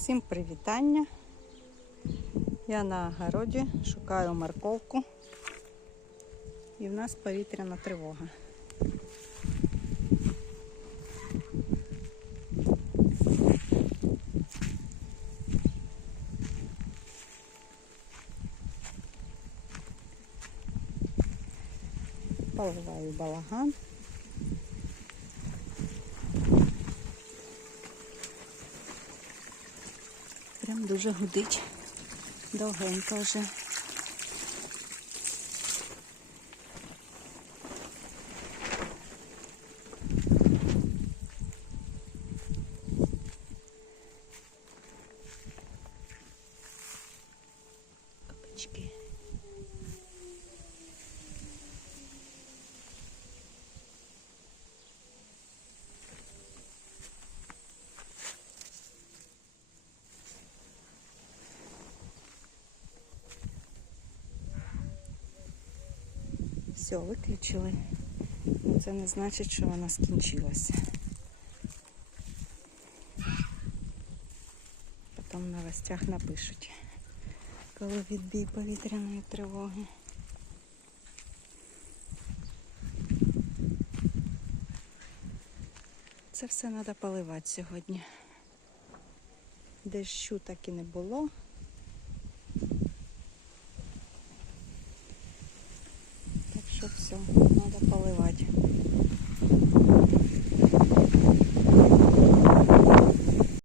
Всім привітання. Я на огороді шукаю морковку. І в нас повітряна тривога. Поливаю балаган. Прям дуже гудить. Довгенько вже. Кабачки. Все, виключили. Ну, це не значить, що вона скінчилася. Потім в новостях напишуть, коли відбій повітряної тривоги. Це все треба поливати сьогодні. Дощу так і не було. що все, надо поливати.